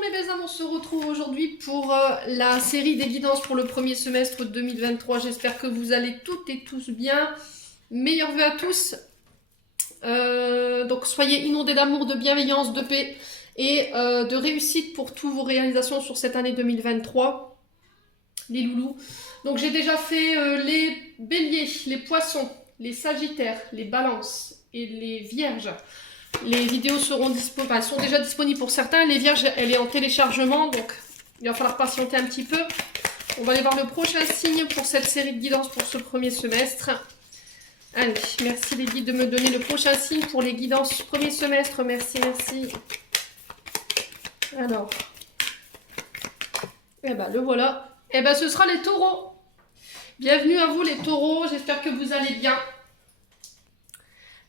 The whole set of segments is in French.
mes belles âmes, on se retrouve aujourd'hui pour la série des guidances pour le premier semestre 2023. J'espère que vous allez toutes et tous bien. Meilleurs vœux à tous. Donc soyez inondés d'amour, de bienveillance, de paix et de réussite pour toutes vos réalisations sur cette année 2023. Les loulous. Donc j'ai déjà fait les béliers, les poissons, les sagittaires, les balances et les vierges. Les vidéos seront elles sont déjà disponibles pour certains. Les vierges, elle est en téléchargement, donc il va falloir patienter un petit peu. On va aller voir le prochain signe pour cette série de guidances pour ce premier semestre. Allez, merci les guides de me donner le prochain signe pour les guidances premier semestre. Merci, merci. Alors, eh ben le voilà. Eh ben ce sera les taureaux. Bienvenue à vous les taureaux, j'espère que vous allez bien.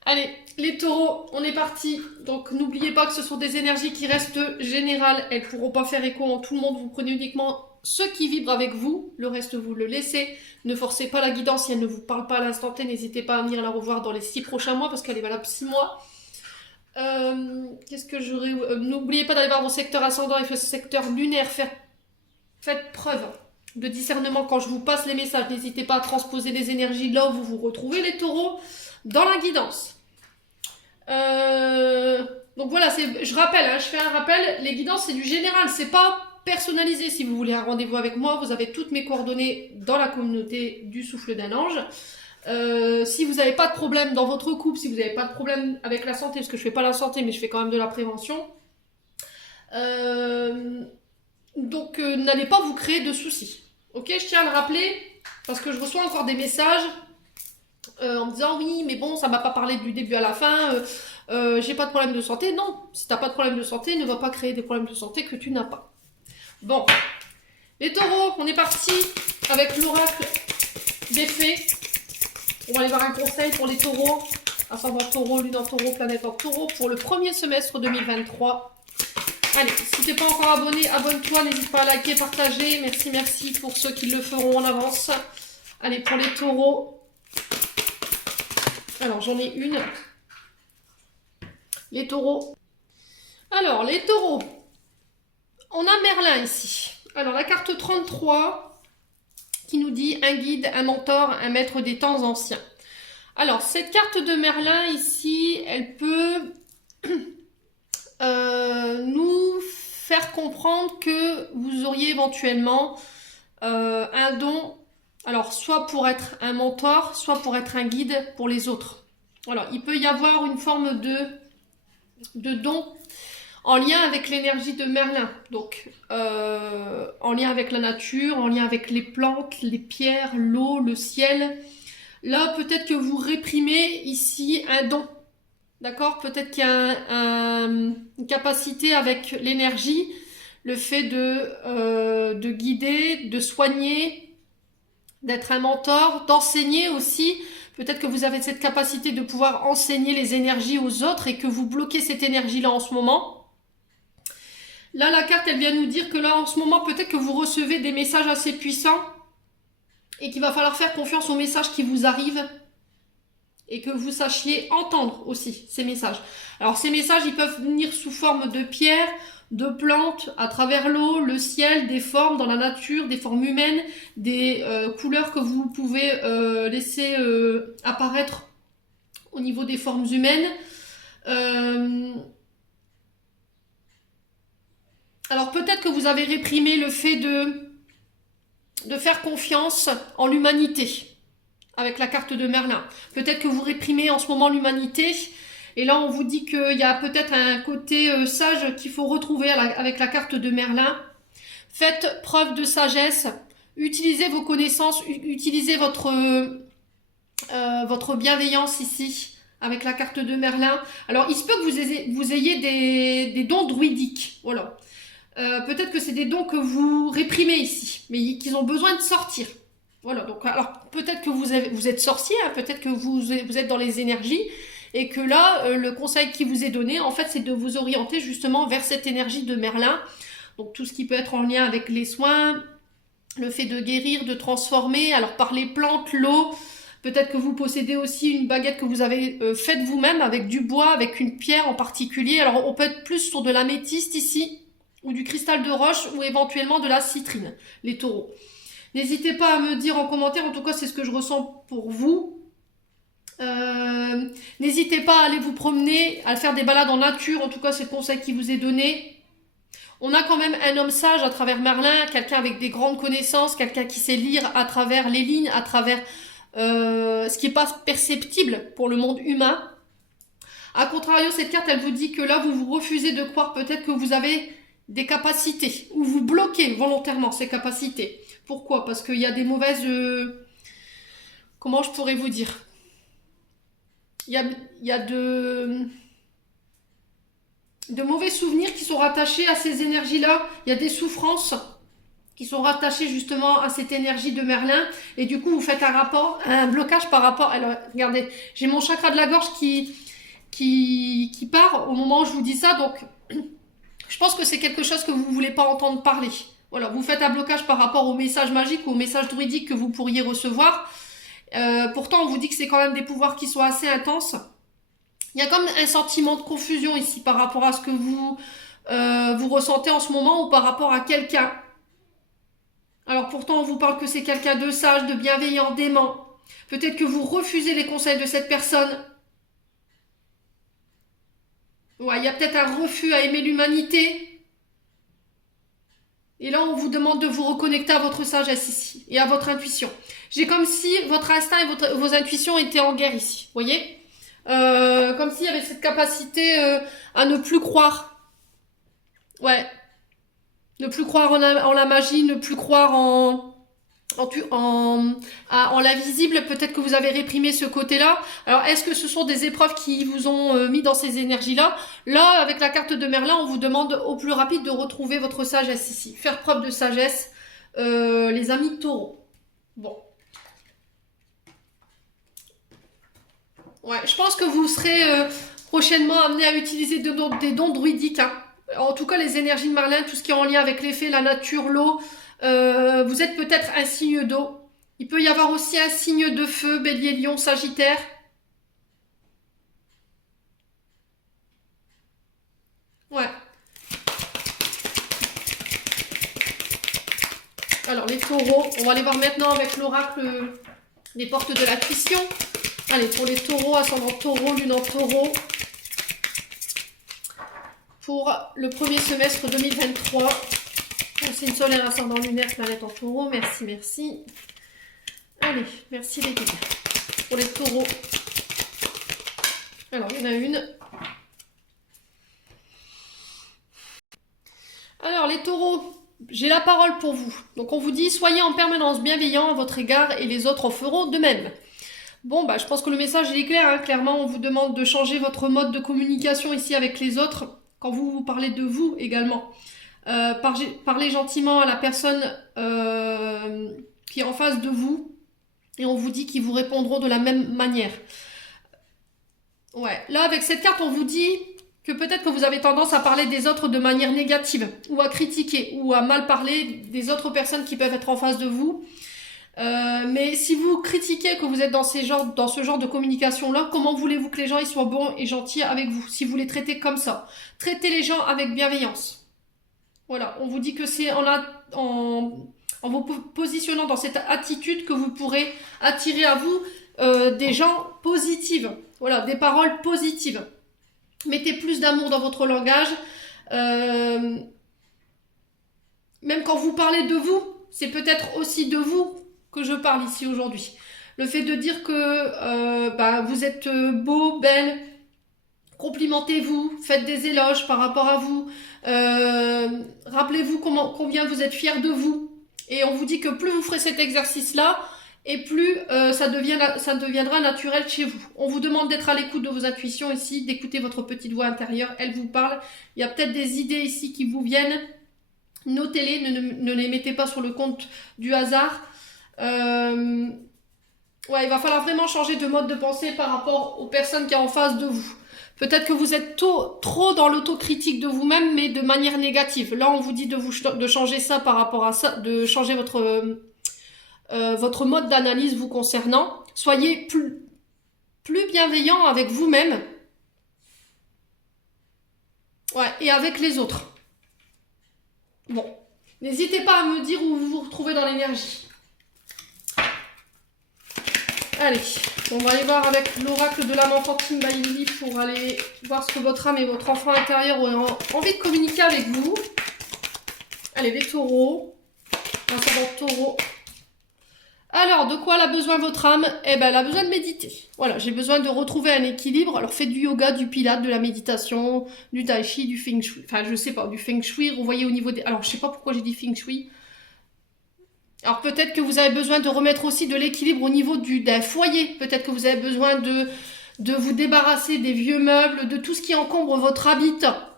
Allez, les taureaux, on est parti. Donc n'oubliez pas que ce sont des énergies qui restent générales. Elles ne pourront pas faire écho en tout le monde. Vous prenez uniquement ceux qui vibrent avec vous. Le reste, vous le laissez. Ne forcez pas la guidance si elle ne vous parle pas à l'instant T. N'hésitez pas à venir la revoir dans les 6 prochains mois parce qu'elle est valable 6 mois. Qu'est-ce que j'aurais... N'oubliez pas d'aller voir vos secteurs ascendants et vos secteurs lunaires. Faites preuve de discernement quand je vous passe les messages. N'hésitez pas à transposer les énergies là où vous vous retrouvez, les taureaux, dans la guidance. Donc voilà, je rappelle, hein, je fais un rappel, les guidances c'est du général, c'est pas personnalisé. Si vous voulez un rendez-vous avec moi, vous avez toutes mes coordonnées dans la communauté du souffle d'un ange. Si vous n'avez pas de problème dans votre couple, si vous n'avez pas de problème avec la santé, parce que je fais pas la santé mais je fais quand même de la prévention, donc n'allez pas vous créer de soucis. Ok, je tiens à le rappeler parce que je reçois encore des messages en me disant oui mais bon ça m'a pas parlé du début à la fin, j'ai pas de problème de santé. Non, si t'as pas de problème de santé, ne va pas créer des problèmes de santé que tu n'as pas. Bon, les taureaux, on est parti avec l'oracle des fées. On va aller voir un conseil pour les taureaux, ascendant taureau, lune en taureau, planète en taureau pour le premier semestre 2023. Allez, si t'es pas encore abonné, abonne-toi, n'hésite pas à liker, partager. Merci pour ceux qui le feront en avance. Allez, pour les taureaux. Alors, j'en ai une. Les taureaux. Alors, les taureaux. On a Merlin ici. Alors, la carte 33 qui nous dit un guide, un mentor, un maître des temps anciens. Alors, cette carte de Merlin ici, elle peut nous faire comprendre que vous auriez éventuellement un don. Alors, soit pour être un mentor, soit pour être un guide pour les autres. Alors, il peut y avoir une forme de don en lien avec l'énergie de Merlin. Donc, en lien avec la nature, en lien avec les plantes, les pierres, l'eau, le ciel. Là, peut-être que vous réprimez ici un don. D'accord? Peut-être qu'il y a une capacité avec l'énergie, le fait de guider, de soigner, d'être un mentor, d'enseigner aussi. Peut-être que vous avez cette capacité de pouvoir enseigner les énergies aux autres et que vous bloquez cette énergie-là en ce moment. Là, la carte, elle vient nous dire que là, en ce moment, peut-être que vous recevez des messages assez puissants et qu'il va falloir faire confiance aux messages qui vous arrivent et que vous sachiez entendre aussi ces messages. Alors, ces messages, ils peuvent venir sous forme de pierres, de plantes, à travers l'eau, le ciel, des formes dans la nature, des formes humaines, des couleurs que vous pouvez laisser apparaître au niveau des formes humaines. Alors peut-être que vous avez réprimé le fait de faire confiance en l'humanité avec la carte de Merlin. Peut-être que vous réprimez en ce moment l'humanité. Et là, on vous dit qu'il y a peut-être un côté sage qu'il faut retrouver avec la carte de Merlin. Faites preuve de sagesse. Utilisez vos connaissances. Utilisez votre bienveillance ici avec la carte de Merlin. Alors, il se peut que vous ayez des dons druidiques. Voilà. Peut-être que c'est des dons que vous réprimez ici, mais qu'ils ont besoin de sortir. Voilà. Donc, alors peut-être que vous êtes sorcier, hein, peut-être que vous êtes dans les énergies. Et que là, le conseil qui vous est donné, en fait, c'est de vous orienter justement vers cette énergie de Merlin. Donc tout ce qui peut être en lien avec les soins, le fait de guérir, de transformer, alors par les plantes, l'eau. Peut-être que vous possédez aussi une baguette que vous avez faite vous-même avec du bois, avec une pierre en particulier. Alors on peut être plus sur de l'améthyste ici, ou du cristal de roche ou éventuellement de la citrine, les taureaux. N'hésitez pas à me dire en commentaire, en tout cas c'est ce que je ressens pour vous. N'hésitez pas à aller vous promener, à faire des balades en nature, en tout cas c'est le conseil qui vous est donné. On a quand même un homme sage à travers Merlin, quelqu'un avec des grandes connaissances, quelqu'un qui sait lire à travers les lignes, à travers ce qui n'est pas perceptible pour le monde humain. A contrario, cette carte, elle vous dit que là, vous vous refusez de croire peut-être que vous avez des capacités, ou vous bloquez volontairement ces capacités. Pourquoi? Parce qu'il y a des mauvaises... comment je pourrais vous dire? Il y a de mauvais souvenirs qui sont rattachés à ces énergies-là. Il y a des souffrances qui sont rattachées justement à cette énergie de Merlin. Et du coup, vous faites un blocage par rapport... Alors, regardez, j'ai mon chakra de la gorge qui part au moment où je vous dis ça. Donc, je pense que c'est quelque chose que vous ne voulez pas entendre parler. Voilà, vous faites un blocage par rapport au message magique ou au message druidique que vous pourriez recevoir. Pourtant, on vous dit que c'est quand même des pouvoirs qui sont assez intenses. Il y a comme un sentiment de confusion ici par rapport à ce que vous ressentez en ce moment ou par rapport à quelqu'un. Alors pourtant, on vous parle que c'est quelqu'un de sage, de bienveillant, d'aimant. Peut-être que vous refusez les conseils de cette personne. Ouais, il y a peut-être un refus à aimer l'humanité. Et là, on vous demande de vous reconnecter à votre sagesse ici et à votre intuition. J'ai comme si votre instinct et vos intuitions étaient en guerre ici, vous voyez? Comme s'il y avait cette capacité à ne plus croire. Ouais. Ne plus croire en la magie, ne plus croire en l'invisible. Peut-être que vous avez réprimé ce côté-là. Alors, est-ce que ce sont des épreuves qui vous ont mis dans ces énergies-là? Là, avec la carte de Merlin, on vous demande au plus rapide de retrouver votre sagesse ici. Faire preuve de sagesse, les amis taureaux. Bon. Ouais, je pense que vous serez prochainement amené à utiliser des dons druidiques. Hein. En tout cas, les énergies de Merlin, tout ce qui est en lien avec les fées, la nature, l'eau. Vous êtes peut-être un signe d'eau. Il peut y avoir aussi un signe de feu, bélier, lion, sagittaire. Ouais. Alors, les taureaux, on va aller voir maintenant avec l'oracle des portes de l'intuition. Allez, pour les taureaux, ascendant taureau, lune en taureau. Pour le premier semestre 2023. Signe solaire, ascendant lunaire, planète en taureau. Merci, merci. Allez, merci les guides. Pour les taureaux. Alors, il y en a une. Alors, les taureaux, j'ai la parole pour vous. Donc, on vous dit, soyez en permanence bienveillants à votre égard et les autres en feront de même. Bon, bah, je pense que le message il est clair. Hein. Clairement, on vous demande de changer votre mode de communication ici avec les autres. Quand vous parlez de vous également. Parlez gentiment à la personne qui est en face de vous. Et on vous dit qu'ils vous répondront de la même manière. Ouais, là, avec cette carte, on vous dit que peut-être que vous avez tendance à parler des autres de manière négative, ou à critiquer, ou à mal parler des autres personnes qui peuvent être en face de vous. Mais si vous critiquez que vous êtes dans ce genre de communication-là, comment voulez-vous que les gens ils soient bons et gentils avec vous, si vous les traitez comme ça? Traitez les gens avec bienveillance. Voilà, on vous dit que c'est en vous positionnant dans cette attitude que vous pourrez attirer à vous des gens positifs. Voilà, des paroles positives. Mettez plus d'amour dans votre langage. Même quand vous parlez de vous, c'est peut-être aussi de vous que je parle ici aujourd'hui. Le fait de dire que vous êtes beau, belle, complimentez-vous, faites des éloges par rapport à vous. Rappelez-vous combien vous êtes fiers de vous. Et on vous dit que plus vous ferez cet exercice-là, et plus ça deviendra naturel chez vous. On vous demande d'être à l'écoute de vos intuitions ici, d'écouter votre petite voix intérieure, elle vous parle. Il y a peut-être des idées ici qui vous viennent. Notez-les, ne les mettez pas sur le compte du hasard. Ouais, il va falloir vraiment changer de mode de pensée par rapport aux personnes qui sont en face de vous. Peut-être que vous êtes trop dans l'autocritique de vous-même, mais de manière négative. Là, on vous dit de changer ça par rapport à ça, de changer votre mode d'analyse vous concernant. Soyez plus bienveillant avec vous-même. Ouais, et avec les autres. N'hésitez pas à me dire où vous vous retrouvez dans l'énergie. Allez, on va aller voir avec l'oracle de l'âme enfantine by Lily pour aller voir ce que votre âme et votre enfant intérieur ont envie de communiquer avec vous. Allez, les taureaux. Ascendant taureau. Alors, de quoi elle a besoin votre âme? Eh ben, elle a besoin de méditer. Voilà, j'ai besoin de retrouver un équilibre. Alors, faites du yoga, du pilate, de la méditation, du tai chi, du feng shui. Enfin, je sais pas, du feng shui. Vous voyez au niveau des... Alors, je sais pas pourquoi j'ai dit feng shui. Alors, peut-être que vous avez besoin de remettre aussi de l'équilibre au niveau d'un foyer. Peut-être que vous avez besoin de vous débarrasser des vieux meubles, de tout ce qui encombre votre habitat.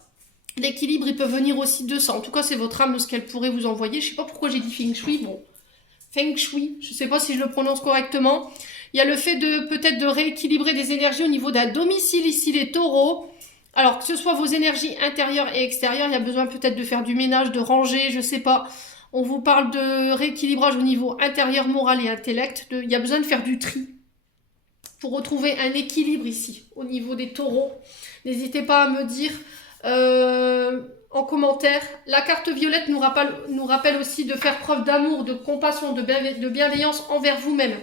L'équilibre, il peut venir aussi de ça. En tout cas, c'est votre âme, ce qu'elle pourrait vous envoyer. Je sais pas pourquoi j'ai dit feng shui. Bon... Feng Shui, je ne sais pas si je le prononce correctement. Il y a le fait de peut-être de rééquilibrer des énergies au niveau d'un domicile ici, les taureaux. Alors, que ce soit vos énergies intérieures et extérieures, il y a besoin peut-être de faire du ménage, de ranger, je ne sais pas. On vous parle de rééquilibrage au niveau intérieur, moral et intellect. Il y a besoin de faire du tri pour retrouver un équilibre ici, au niveau des taureaux. N'hésitez pas à me dire... en commentaire, la carte violette nous rappelle aussi de faire preuve d'amour, de compassion, de bienveillance envers vous-même.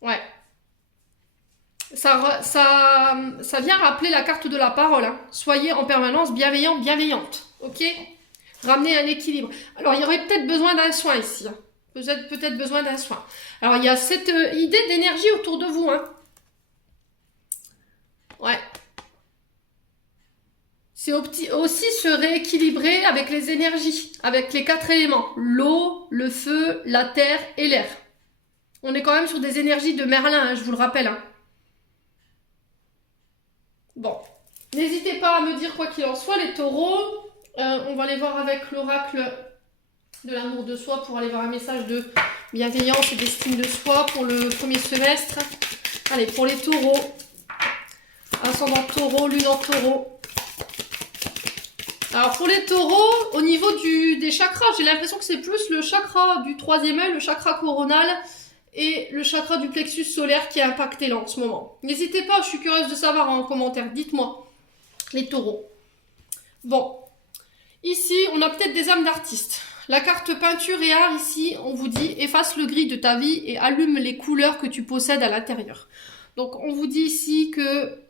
Ouais. Ça vient rappeler la carte de la parole. Hein. Soyez en permanence bienveillant, bienveillante. Ok? Ramenez un équilibre. Alors, il y aurait peut-être besoin d'un soin ici. Hein. Peut-être besoin d'un soin. Alors, il y a cette idée d'énergie autour de vous. Hein. Ouais. C'est aussi se rééquilibrer avec les énergies, avec les 4 éléments. L'eau, le feu, la terre et l'air. On est quand même sur des énergies de Merlin, hein, je vous le rappelle. Hein. Bon. N'hésitez pas à me dire quoi qu'il en soit, les taureaux. On va aller voir avec l'oracle de l'amour de soi pour aller voir un message de bienveillance et d'estime de soi pour le premier semestre. Allez, pour les taureaux. Ascendant taureau, lune en taureau. Alors pour les taureaux, au niveau des chakras, j'ai l'impression que c'est plus le chakra du 3e œil, le chakra coronal et le chakra du plexus solaire qui est impacté là en ce moment. N'hésitez pas, je suis curieuse de savoir en commentaire, dites-moi, les taureaux. Bon, ici on a peut-être des âmes d'artistes. La carte peinture et art ici, on vous dit efface le gris de ta vie et allume les couleurs que tu possèdes à l'intérieur. Donc on vous dit ici que...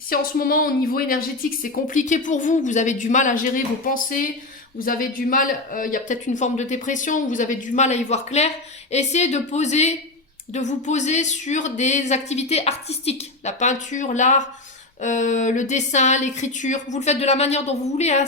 Si en ce moment, au niveau énergétique, c'est compliqué pour vous, vous avez du mal à gérer vos pensées, vous avez du mal, il y a peut-être une forme de dépression, vous avez du mal à y voir clair, essayez de vous poser sur des activités artistiques, la peinture, l'art, le dessin, l'écriture. Vous le faites de la manière dont vous voulez, hein,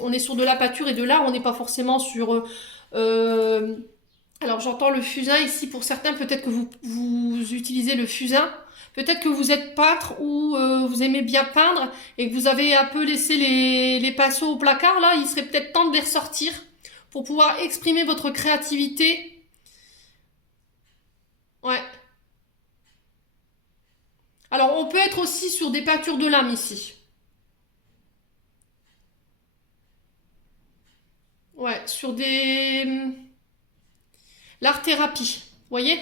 on est sur de la peinture et de l'art, on n'est pas forcément sur... alors j'entends le fusain ici pour certains, peut-être que vous utilisez le fusain. Peut-être que vous êtes peintre ou vous aimez bien peindre et que vous avez un peu laissé les pinceaux au placard. Là, il serait peut-être temps de les ressortir pour pouvoir exprimer votre créativité. Ouais. Alors, on peut être aussi sur des peintures de l'âme ici. Ouais, sur l'art-thérapie. Vous voyez ?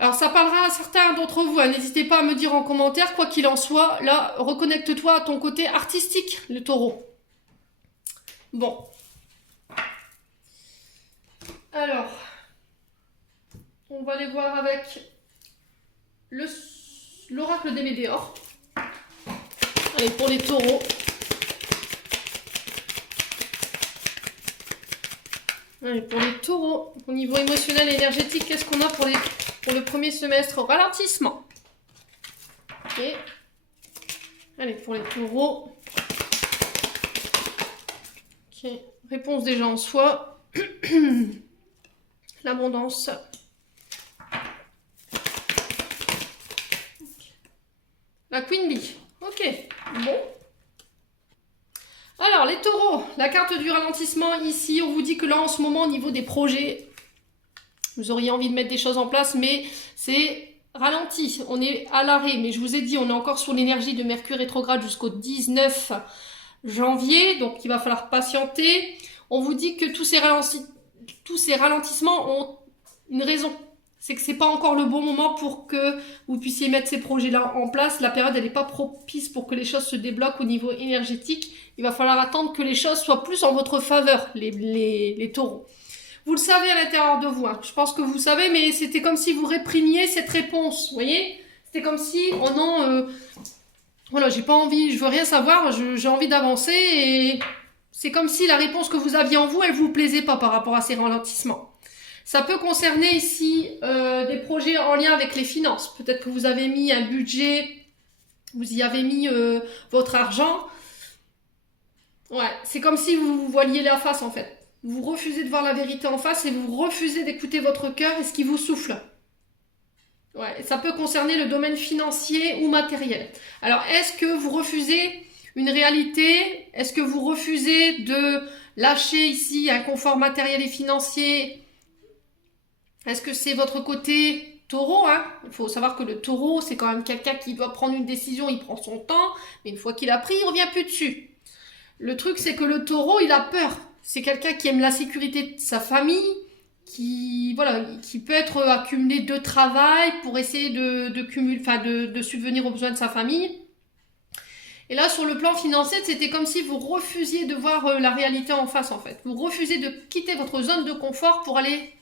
Alors ça parlera à certains d'entre vous, hein. N'hésitez pas à me dire en commentaire, quoi qu'il en soit, là, reconnecte-toi à ton côté artistique, le taureau. Bon. Alors, on va aller voir avec l'oracle des météores. Allez, pour les taureaux. Allez, pour les taureaux, au niveau émotionnel et énergétique, qu'est-ce qu'on a pour le premier semestre? Ralentissement. Ok. Allez, pour les taureaux. Ok. Réponse déjà en soi. L'abondance. La Queen Bee. Ok. Bon. Alors, les taureaux. La carte du ralentissement ici. On vous dit que là, en ce moment, au niveau des projets... Vous auriez envie de mettre des choses en place, mais c'est ralenti. On est à l'arrêt. Mais je vous ai dit, on est encore sur l'énergie de Mercure rétrograde jusqu'au 19 janvier. Donc, il va falloir patienter. On vous dit que tous ces ralentissements ont une raison. C'est que c'est pas encore le bon moment pour que vous puissiez mettre ces projets-là en place. La période, elle n'est pas propice pour que les choses se débloquent au niveau énergétique. Il va falloir attendre que les choses soient plus en votre faveur, les taureaux. Vous le savez à l'intérieur de vous, hein. Je pense que vous savez, mais c'était comme si vous réprimiez cette réponse, vous voyez? C'était comme si, oh non, voilà, j'ai pas envie, je veux rien savoir, j'ai envie d'avancer, et c'est comme si la réponse que vous aviez en vous, elle vous plaisait pas par rapport à ces ralentissements. Ça peut concerner ici des projets en lien avec les finances. Peut-être que vous avez mis un budget, vous y avez mis votre argent. Ouais, c'est comme si vous vous voiliez la face en fait. Vous refusez de voir la vérité en face et vous refusez d'écouter votre cœur et ce qui vous souffle. Ouais, ça peut concerner le domaine financier ou matériel. Alors, est-ce que vous refusez une réalité? Est-ce que vous refusez de lâcher ici un confort matériel et financier? Est-ce que c'est votre côté taureau, hein? Il faut savoir que le taureau, c'est quand même quelqu'un qui doit prendre une décision, il prend son temps, mais une fois qu'il a pris, il revient plus dessus. Le truc, c'est que le taureau, il a peur. C'est quelqu'un qui aime la sécurité de sa famille, qui peut être accumulé de travail pour essayer de subvenir aux besoins de sa famille. Et là, sur le plan financier, c'était comme si vous refusiez de voir la réalité en face, en fait. Vous refusez de quitter votre zone de confort pour aller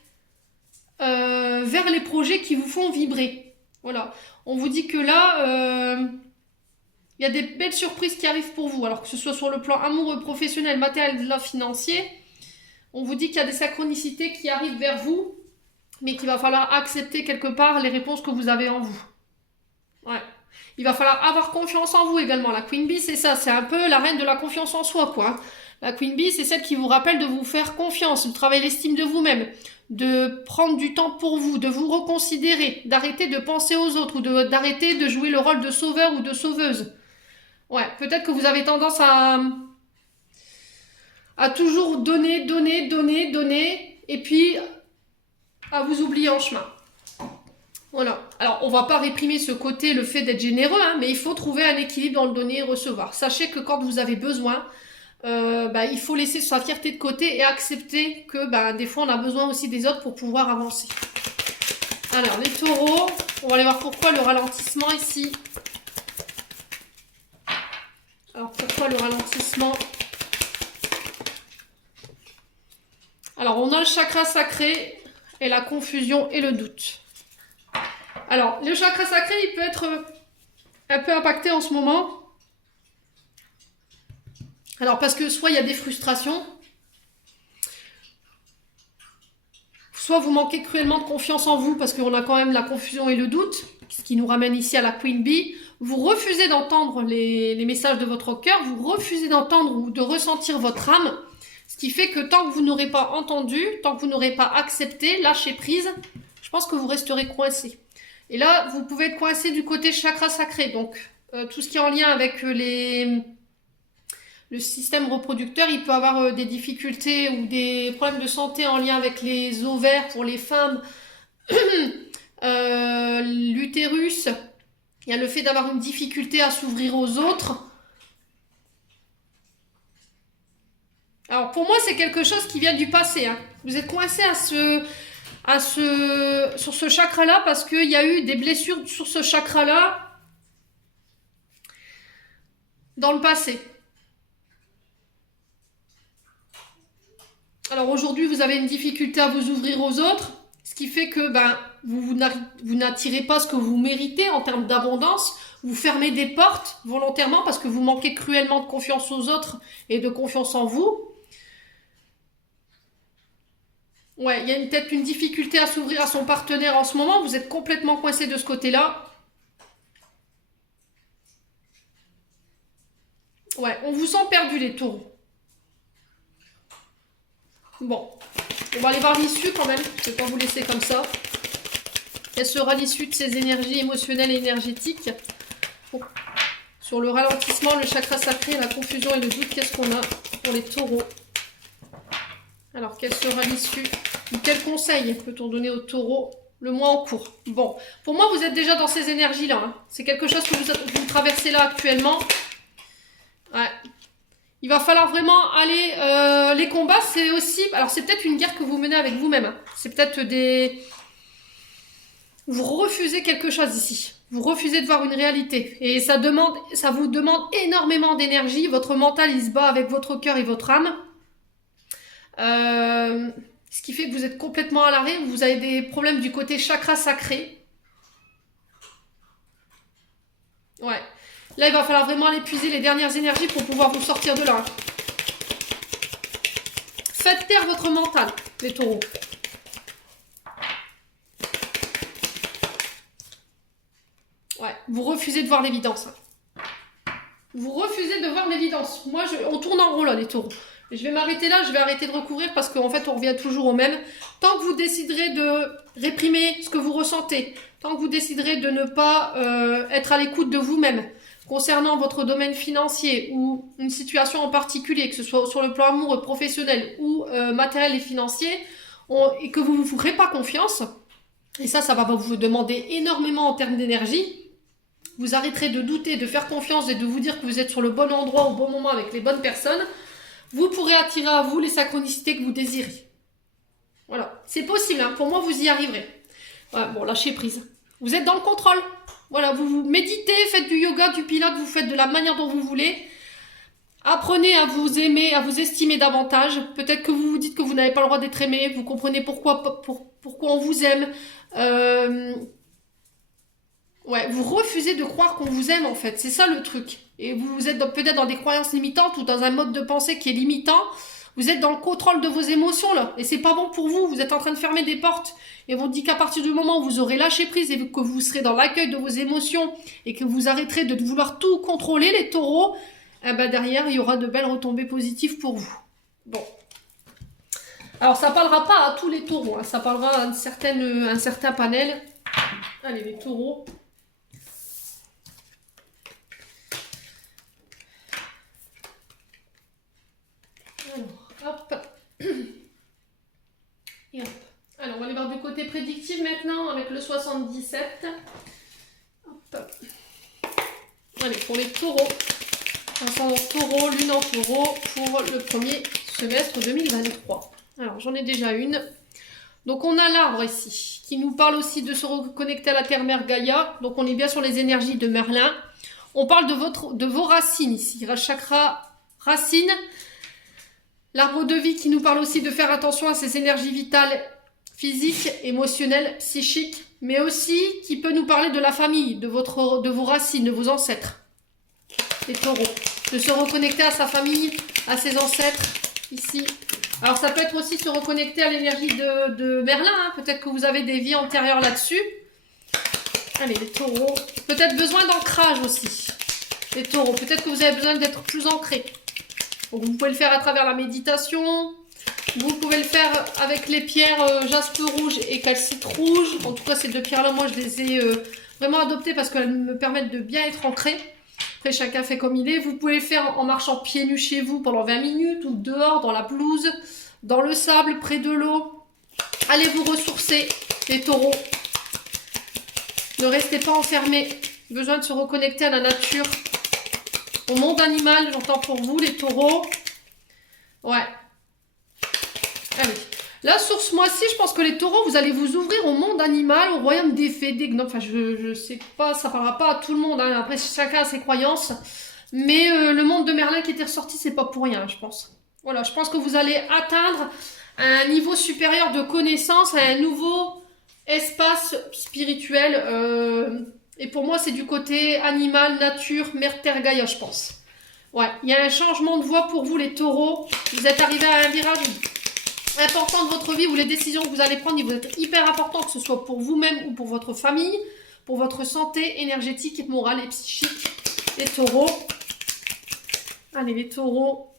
vers les projets qui vous font vibrer. Voilà. On vous dit que là, il y a des belles surprises qui arrivent pour vous. Alors que ce soit sur le plan amoureux, professionnel, matériel, financier, on vous dit qu'il y a des synchronicités qui arrivent vers vous, mais qu'il va falloir accepter quelque part les réponses que vous avez en vous. Ouais. Il va falloir avoir confiance en vous également. La Queen Bee, c'est ça, c'est un peu la reine de la confiance en soi, quoi. La Queen Bee, c'est celle qui vous rappelle de vous faire confiance, de travailler l'estime de vous-même, de prendre du temps pour vous, de vous reconsidérer, d'arrêter de penser aux autres ou d'arrêter de jouer le rôle de sauveur ou de sauveuse. Ouais, peut-être que vous avez tendance à toujours donner, et puis à vous oublier en chemin. Voilà. Alors, on va pas réprimer ce côté, le fait d'être généreux, hein, mais il faut trouver un équilibre dans le donner et recevoir. Sachez que quand vous avez besoin, il faut laisser sa fierté de côté et accepter que des fois, on a besoin aussi des autres pour pouvoir avancer. Alors, les taureaux, on va aller voir pourquoi le ralentissement ici. Alors, pourquoi le ralentissement? Alors, on a le chakra sacré et la confusion et le doute. Alors, le chakra sacré, il peut être un peu impacté en ce moment. Alors, parce que soit il y a des frustrations, soit vous manquez cruellement de confiance en vous parce qu'on a quand même la confusion et le doute, ce qui nous ramène ici à la Queen Bee. Vous refusez d'entendre les messages de votre cœur, vous refusez d'entendre ou de ressentir votre âme, ce qui fait que tant que vous n'aurez pas entendu, tant que vous n'aurez pas accepté, lâché prise, je pense que vous resterez coincé. Et là, vous pouvez être coincé du côté chakra sacré, donc tout ce qui est en lien avec le système reproducteur, il peut avoir des difficultés ou des problèmes de santé en lien avec les ovaires pour les femmes, l'utérus. Il y a le fait d'avoir une difficulté à s'ouvrir aux autres. Alors pour moi, c'est quelque chose qui vient du passé, hein. Vous êtes coincé sur ce chakra-là parce qu'il y a eu des blessures sur ce chakra-là dans le passé. Alors aujourd'hui, vous avez une difficulté à vous ouvrir aux autres, ce qui fait que vous n'attirez pas ce que vous méritez en termes d'abondance. Vous fermez des portes volontairement parce que vous manquez cruellement de confiance aux autres et de confiance en vous. Ouais, il y a peut-être une difficulté à s'ouvrir à son partenaire en ce moment. Vous êtes complètement coincé de ce côté-là. Ouais, on vous sent perdu les taureaux. Bon, on va aller voir l'issue quand même. Je ne vais pas vous laisser comme ça. Quelle sera l'issue de ces énergies émotionnelles et énergétiques? Bon. Sur le ralentissement, le chakra sacré, la confusion et le doute, qu'est-ce qu'on a pour les taureaux? Alors, quelle sera l'issue? Ou quel conseil peut-on donner aux taureaux le mois en cours? Bon, pour moi, vous êtes déjà dans ces énergies-là, hein. C'est quelque chose que vous traversez là actuellement. Ouais. Il va falloir vraiment aller... les combats, c'est aussi... Alors, c'est peut-être une guerre que vous menez avec vous-même, hein. C'est peut-être des... Vous refusez quelque chose ici. Vous refusez de voir une réalité. Et ça vous demande énormément d'énergie. Votre mental, il se bat avec votre cœur et votre âme. Ce qui fait que vous êtes complètement à l'arrêt. Vous avez des problèmes du côté chakra sacré. Ouais. Là, il va falloir vraiment épuiser les dernières énergies pour pouvoir vous sortir de là. Faites taire votre mental, les taureaux. Ouais, vous refusez de voir l'évidence. Vous refusez de voir l'évidence. Moi, on tourne en rond là, les taureaux. Je vais m'arrêter là, je vais arrêter de recouvrir parce qu'en fait, on revient toujours au même. Tant que vous déciderez de réprimer ce que vous ressentez, tant que vous déciderez de ne pas être à l'écoute de vous-même, concernant votre domaine financier ou une situation en particulier, que ce soit sur le plan amoureux, professionnel ou matériel et financier, et que vous ne vous ferez pas confiance, et ça va vous demander énormément en termes d'énergie, vous arrêterez de douter, de faire confiance et de vous dire que vous êtes sur le bon endroit au bon moment avec les bonnes personnes, vous pourrez attirer à vous les synchronicités que vous désirez. Voilà, c'est possible, hein. Pour moi vous y arriverez. Ouais, bon, lâchez prise. Vous êtes dans le contrôle. Voilà, vous méditez, faites du yoga, du pilates, vous faites de la manière dont vous voulez. Apprenez à vous aimer, à vous estimer davantage. Peut-être que vous vous dites que vous n'avez pas le droit d'être aimé. Vous comprenez pourquoi on vous aime. Ouais, vous refusez de croire qu'on vous aime en fait. C'est ça le truc. Et vous êtes peut-être dans des croyances limitantes ou dans un mode de pensée qui est limitant. Vous êtes dans le contrôle de vos émotions là. Et c'est pas bon pour vous. Vous êtes en train de fermer des portes. Et on dit qu'à partir du moment où vous aurez lâché prise et que vous serez dans l'accueil de vos émotions et que vous arrêterez de vouloir tout contrôler, les taureaux, eh ben derrière, il y aura de belles retombées positives pour vous. Bon. Alors, ça parlera pas à tous les taureaux. Hein. Ça parlera à un certain panel. Allez, les taureaux. Alors, hop. Et hop. Alors, on va aller voir du côté prédictif maintenant avec le 77. Hop. Allez, pour les taureaux. Ascendant taureau, lune en taureau pour le premier semestre 2023. Alors, j'en ai déjà une. Donc, on a l'arbre ici qui nous parle aussi de se reconnecter à la terre-mère Gaïa. Donc, on est bien sur les énergies de Merlin. On parle de vos racines ici. Chakra racine. L'arbre de vie qui nous parle aussi de faire attention à ses énergies vitales, physiques, émotionnelles, psychiques, mais aussi qui peut nous parler de la famille, de vos racines, de vos ancêtres, les taureaux. De se reconnecter à sa famille, à ses ancêtres, ici. Alors ça peut être aussi se reconnecter à l'énergie de Merlin, hein. Peut-être que vous avez des vies antérieures là-dessus. Allez, les taureaux. Peut-être besoin d'ancrage aussi, les taureaux. Peut-être que vous avez besoin d'être plus ancrés. Donc vous pouvez le faire à travers la méditation, vous pouvez le faire avec les pierres jaspe rouge et calcite rouge. En tout cas, ces deux pierres-là, moi, je les ai vraiment adoptées parce qu'elles me permettent de bien être ancrées. Après, chacun fait comme il est. Vous pouvez le faire en marchant pieds nus chez vous pendant 20 minutes ou dehors, dans la pelouse, dans le sable, près de l'eau. Allez vous ressourcer, les taureaux. Ne restez pas enfermés. Besoin de se reconnecter à la nature. Au monde animal, j'entends pour vous, les taureaux. Ouais. Allez. Là, sur ce mois-ci, je pense que les taureaux, vous allez vous ouvrir au monde animal, au royaume des fées, des gnomes. Enfin, je sais pas, ça parlera pas à tout le monde. Hein. Après, chacun a ses croyances. Mais le monde de Merlin qui était ressorti, c'est pas pour rien, je pense. Voilà, je pense que vous allez atteindre un niveau supérieur de connaissance, un nouveau espace spirituel. Et pour moi, c'est du côté animal, nature, mer, terre, Gaïa, je pense. Ouais, il y a un changement de voie pour vous, les taureaux. Vous êtes arrivés à un virage important de votre vie où les décisions que vous allez prendre, ils vont être hyper importants, que ce soit pour vous-même ou pour votre famille, pour votre santé énergétique, morale et psychique. Les taureaux. Allez, les taureaux.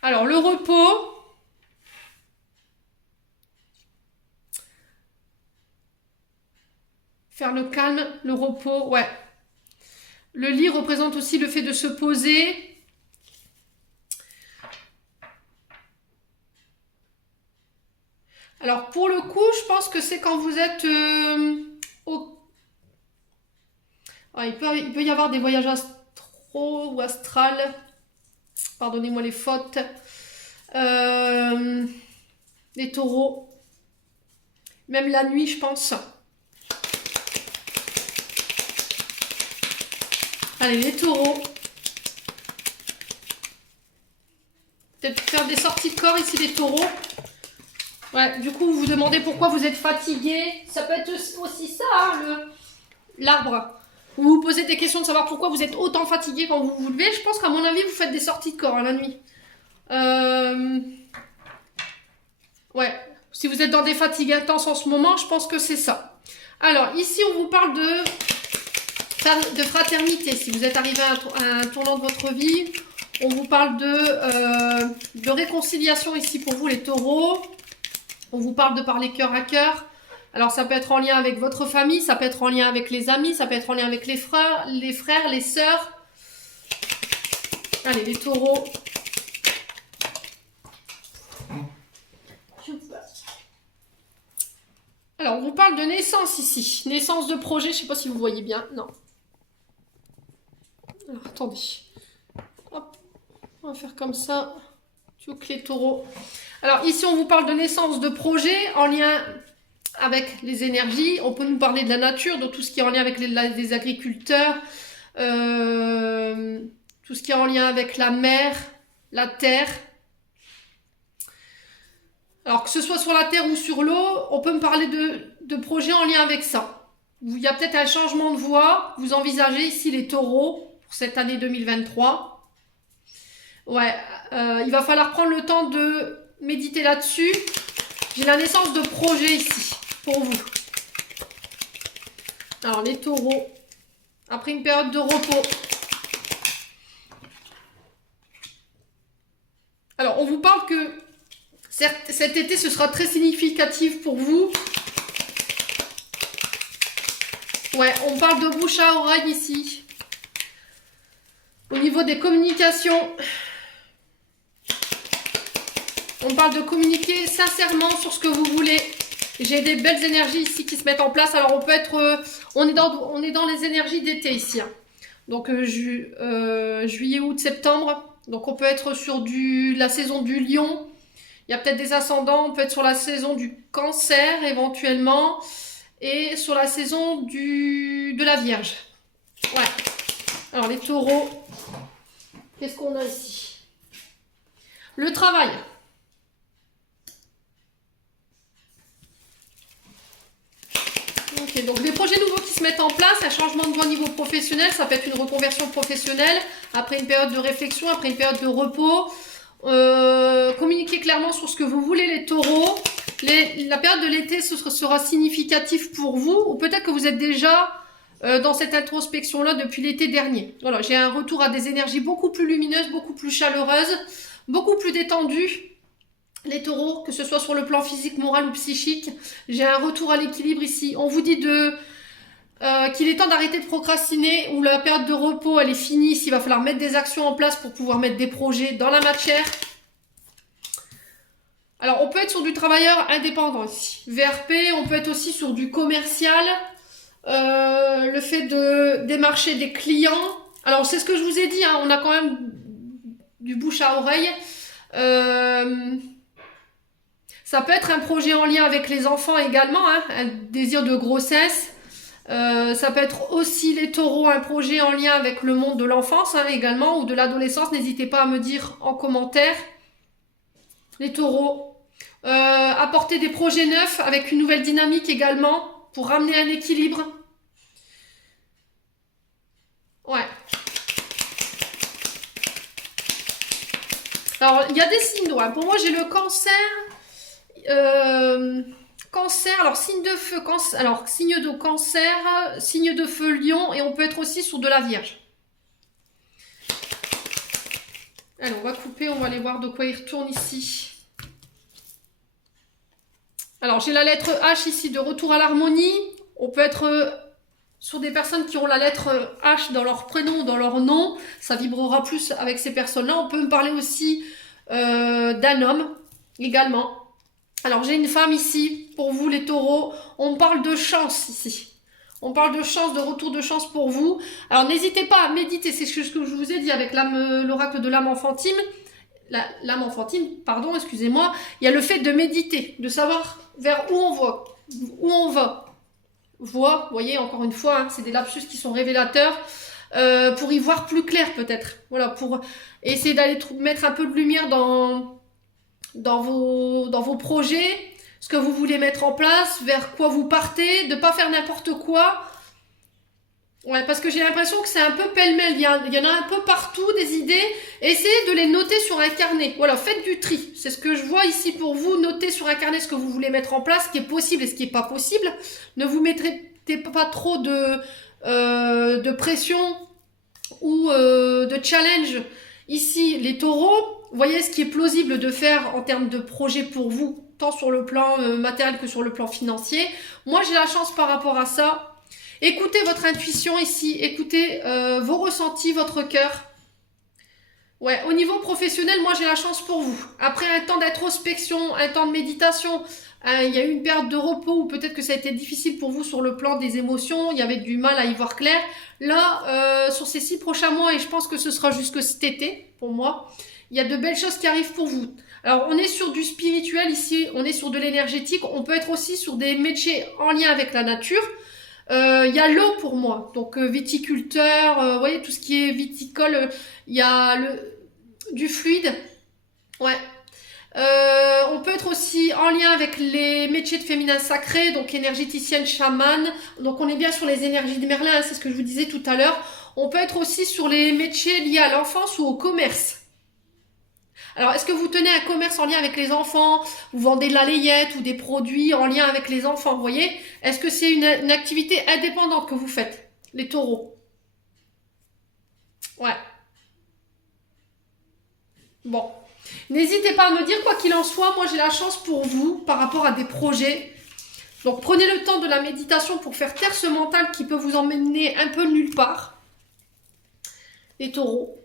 Alors, le repos. Faire le calme, le repos, ouais. Le lit représente aussi le fait de se poser. Alors, pour le coup, je pense que c'est quand vous êtes au... Ouais, il peut y avoir des voyages astro ou astral. Pardonnez-moi les fautes. Les taureaux. Même la nuit, je pense. Allez, les taureaux. Peut-être faire des sorties de corps ici, les taureaux. Ouais, du coup, vous vous demandez pourquoi vous êtes fatigué. Ça peut être aussi ça, hein, l'arbre. Vous vous posez des questions de savoir pourquoi vous êtes autant fatigué quand vous vous levez. Je pense qu'à mon avis, vous faites des sorties de corps la nuit. Ouais, si vous êtes dans des fatigues intenses en ce moment, je pense que c'est ça. Alors, ici, on vous parle de fraternité. Si vous êtes arrivé à un tournant de votre vie, on vous parle de réconciliation ici pour vous, les taureaux. On vous parle de parler cœur à cœur. Alors, ça peut être en lien avec votre famille, ça peut être en lien avec les amis, ça peut être en lien avec les frères, les sœurs. Allez, les taureaux. Alors, on vous parle de naissance ici. Naissance de projet, je ne sais pas si vous voyez bien. Non. Alors, attendez. Hop. On va faire comme ça. Tchouk, les taureaux. Alors, ici, on vous parle de naissance de projet en lien avec les énergies. On peut nous parler de la nature, de tout ce qui est en lien avec les agriculteurs, tout ce qui est en lien avec la mer, la terre. Alors, que ce soit sur la terre ou sur l'eau, on peut me parler de projets en lien avec ça. Il y a peut-être un changement de voie. Vous envisagez ici les taureaux pour cette année 2023. Ouais, il va falloir prendre le temps de méditer là-dessus. J'ai la naissance de projets ici, pour vous. Alors, les taureaux, après une période de repos. Alors, on vous parle que cet été, ce sera très significatif pour vous. Ouais, on parle de bouche à oreille ici. Au niveau des communications, on parle de communiquer sincèrement sur ce que vous voulez. J'ai des belles énergies ici qui se mettent en place. Alors, on peut être... on est dans les énergies d'été ici. Hein. Donc, juillet, août, septembre. Donc, on peut être sur la saison du lion. Il y a peut-être des ascendants, on peut être sur la saison du cancer éventuellement et sur la saison de la vierge. Ouais. Alors les taureaux, qu'est-ce qu'on a ici? Le travail. Ok, donc des projets nouveaux qui se mettent en place, un changement de voie au niveau professionnel, ça peut être une reconversion professionnelle, après une période de réflexion, après une période de repos. Communiquez clairement sur ce que vous voulez les taureaux. La période de l'été sera significative pour vous ou peut-être que vous êtes déjà dans cette introspection là depuis l'été dernier. Voilà, j'ai un retour à des énergies beaucoup plus lumineuses, beaucoup plus chaleureuses, beaucoup plus détendues. Les taureaux, que ce soit sur le plan physique, moral ou psychique, j'ai un retour à l'équilibre ici. On vous dit qu'il est temps d'arrêter de procrastiner, où la période de repos elle est finie, il va falloir mettre des actions en place pour pouvoir mettre des projets dans la matière. Alors on peut être sur du travailleur indépendant ici, VRP, on peut être aussi sur du commercial, le fait de démarcher des clients. Alors c'est ce que je vous ai dit, hein, on a quand même du bouche à oreille. Ça peut être un projet en lien avec les enfants également, hein, un désir de grossesse. Ça peut être aussi les taureaux, un projet en lien avec le monde de l'enfance hein, également ou de l'adolescence. N'hésitez pas à me dire en commentaire. Les taureaux, apporter des projets neufs avec une nouvelle dynamique également pour ramener un équilibre. Ouais. Alors, il y a des signes d'eau. Hein. Pour moi, j'ai le cancer. Cancer, alors signe de feu, cancer, alors signe d'eau cancer, signe de feu lion et on peut être aussi sur de la vierge. Alors on va couper, on va aller voir de quoi il retourne ici. Alors j'ai la lettre H ici de retour à l'harmonie. On peut être sur des personnes qui ont la lettre H dans leur prénom ou dans leur nom. Ça vibrera plus avec ces personnes-là. On peut me parler aussi d'un homme également. Alors, j'ai une femme ici, pour vous les taureaux. On parle de chance ici. On parle de chance, de retour de chance pour vous. Alors, n'hésitez pas à méditer. C'est ce que je vous ai dit avec l'oracle de l'âme enfantine. L'âme enfantine, pardon, excusez-moi. Il y a le fait de méditer, de savoir vers où on va. où on va. Voit, vous voyez, encore une fois, hein, c'est des lapsus qui sont révélateurs. Pour y voir plus clair peut-être. Voilà, pour essayer d'aller mettre un peu de lumière dans vos projets, ce que vous voulez mettre en place, vers quoi vous partez, de ne pas faire n'importe quoi. Ouais, parce que j'ai l'impression que c'est un peu pêle-mêle, il y en a un peu partout des idées. Essayez de les noter sur un carnet. Voilà, faites du tri. C'est ce que je vois ici pour vous. Notez sur un carnet ce que vous voulez mettre en place, ce qui est possible et ce qui n'est pas possible. Ne vous mettez pas trop de pression ou de challenge. Ici, les taureaux, voyez ce qui est plausible de faire en termes de projet pour vous, tant sur le plan matériel que sur le plan financier. Moi, j'ai la chance par rapport à ça. Écoutez votre intuition ici, écoutez vos ressentis, votre cœur. Ouais, au niveau professionnel, moi j'ai la chance pour vous. Après un temps d'introspection, un temps de méditation, il y a eu une période de repos où peut-être que ça a été difficile pour vous sur le plan des émotions, il y avait du mal à y voir clair. Là, sur ces 6 prochains mois, et je pense que ce sera jusque cet été, pour moi, il y a de belles choses qui arrivent pour vous. Alors, on est sur du spirituel ici, on est sur de l'énergétique, on peut être aussi sur des métiers en lien avec la nature. Il y a l'eau pour moi, donc viticulteur, vous voyez, tout ce qui est viticole, il y a du fluide, ouais. On peut être aussi en lien avec les métiers de féminin sacré, donc énergéticienne, chamane, donc on est bien sur les énergies de Merlin, hein, c'est ce que je vous disais tout à l'heure. On peut être aussi sur les métiers liés à l'enfance ou au commerce. Alors, est-ce que vous tenez un commerce en lien avec les enfants? Vous vendez de la layette ou des produits en lien avec les enfants, vous voyez? Est-ce que c'est une activité indépendante que vous faites, les taureaux? Ouais. Bon. N'hésitez pas à me dire, quoi qu'il en soit, moi j'ai la chance pour vous par rapport à des projets. Donc, prenez le temps de la méditation pour faire taire ce mental qui peut vous emmener un peu nulle part. Les taureaux.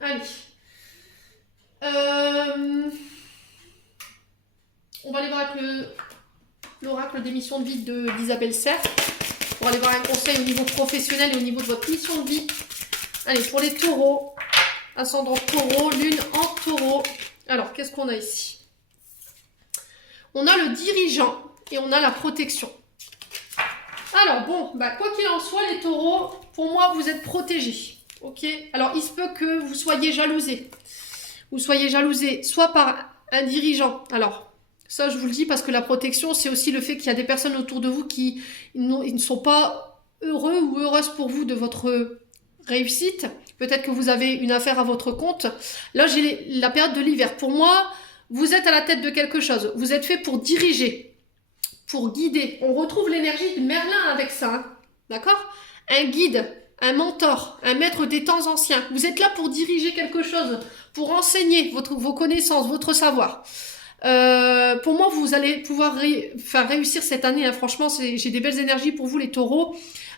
Allez. On va aller voir avec l'oracle des missions de vie d'Isabelle Serre. Pour aller voir un conseil au niveau professionnel et au niveau de votre mission de vie. Allez, pour les taureaux, ascendant taureau, lune en taureau. Alors, qu'est-ce qu'on a ici? On a le dirigeant et on a la protection. Alors, bon, bah, quoi qu'il en soit, les taureaux, pour moi, vous êtes protégés. Ok? Alors, il se peut que vous soyez jalousés. Vous soyez jalousés soit par un dirigeant. Alors, ça, je vous le dis parce que la protection, c'est aussi le fait qu'il y a des personnes autour de vous qui ils ne sont pas heureux ou heureuses pour vous de votre réussite. Peut-être que vous avez une affaire à votre compte. Là, j'ai la période de l'hiver. Pour moi, vous êtes à la tête de quelque chose. Vous êtes fait pour diriger, pour guider. On retrouve l'énergie de Merlin avec ça. Hein. D'accord? Un guide, un mentor, un maître des temps anciens. Vous êtes là pour diriger quelque chose, pour enseigner vos connaissances, votre savoir. Pour moi, vous allez pouvoir réussir cette année. Hein. Franchement, j'ai des belles énergies pour vous, les taureaux.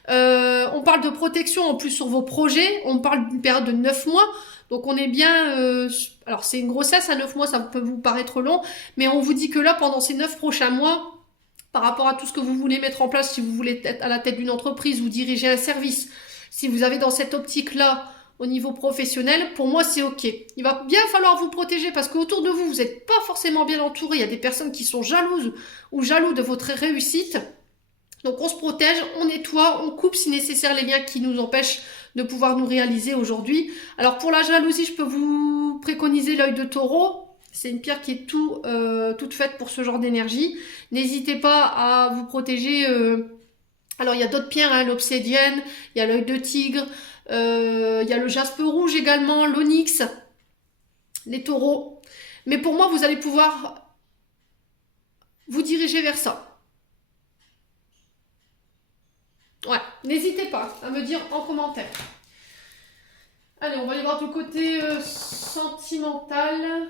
On parle de protection en plus sur vos projets. On parle d'une période de 9 mois. Donc, on est bien... alors, c'est une grossesse à 9 mois, ça peut vous paraître long. Mais on vous dit que là, pendant ces 9 prochains mois, par rapport à tout ce que vous voulez mettre en place, si vous voulez être à la tête d'une entreprise ou diriger un service, si vous avez dans cette optique-là au niveau professionnel, pour moi c'est ok. Il va bien falloir vous protéger parce qu'autour de vous, vous n'êtes pas forcément bien entouré. Il y a des personnes qui sont jalouses ou jaloux de votre réussite. Donc on se protège, on nettoie, on coupe si nécessaire les liens qui nous empêchent de pouvoir nous réaliser aujourd'hui. Alors pour la jalousie, je peux vous préconiser l'œil de taureau. C'est une pierre qui est toute faite pour ce genre d'énergie. N'hésitez pas à vous protéger. Alors il y a d'autres pierres, hein, l'obsidienne, il y a l'œil de tigre, il y a le jaspe rouge également, l'onyx, les taureaux. Mais pour moi, vous allez pouvoir vous diriger vers ça. Ouais, n'hésitez pas à me dire en commentaire. Allez, on va aller voir du côté sentimental.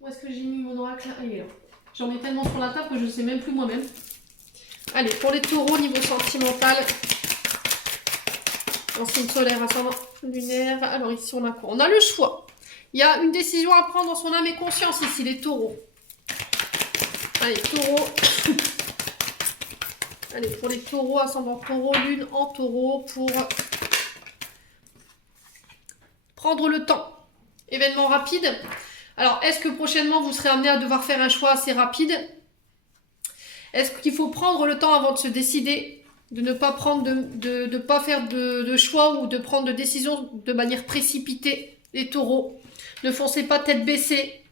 Où est-ce que j'ai mis mon oracle? Ah, il est là. J'en ai tellement sur la table que je ne sais même plus moi-même. Allez, pour les taureaux, niveau sentimental. En signe solaire, ascendant lunaire. Alors ici, on a quoi? On a le choix. Il y a une décision à prendre dans son âme et conscience ici, les taureaux. Allez, taureaux. Allez, pour les taureaux, ascendant taureau, lune en taureau, pour prendre le temps. Événement rapide. Alors, est-ce que prochainement, vous serez amené à devoir faire un choix assez rapide? Est-ce qu'il faut prendre le temps avant de se décider, de ne pas prendre, de pas faire de choix ou de prendre de décisions de manière précipitée, les taureaux? Ne foncez pas tête baissée.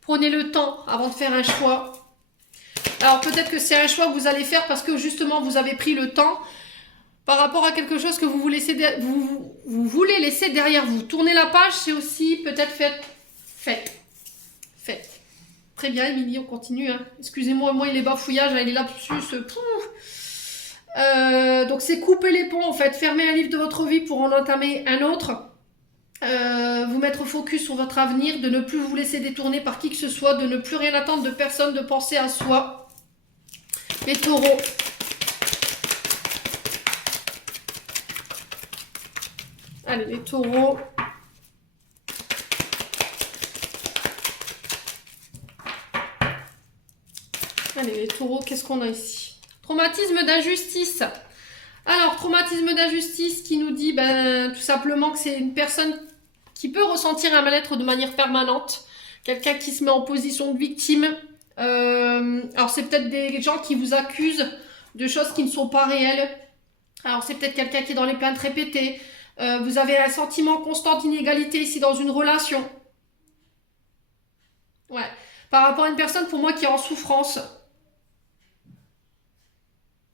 Prenez le temps avant de faire un choix. Alors peut-être que c'est un choix que vous allez faire parce que justement vous avez pris le temps par rapport à quelque chose que vous voulez laisser derrière vous. Tournez la page, c'est aussi peut-être fait. Très bien, Émilie, on continue. Hein. Excusez-moi, moi, il est bafouillage, il est lapsus. Donc, c'est couper les ponts, en fait. Fermer un livre de votre vie pour en entamer un autre. Vous mettre focus sur votre avenir, de ne plus vous laisser détourner par qui que ce soit, de ne plus rien attendre de personne, de penser à soi. Les taureaux. Allez, les taureaux. Allez, les taureaux, qu'est-ce qu'on a ici? Traumatisme d'injustice. Alors, traumatisme d'injustice qui nous dit tout simplement que c'est une personne qui peut ressentir un mal-être de manière permanente. Quelqu'un qui se met en position de victime. Alors, c'est peut-être des gens qui vous accusent de choses qui ne sont pas réelles. Alors, c'est peut-être quelqu'un qui est dans les plaintes répétées. Vous avez un sentiment constant d'inégalité ici dans une relation. Ouais. Par rapport à une personne, pour moi, qui est en souffrance.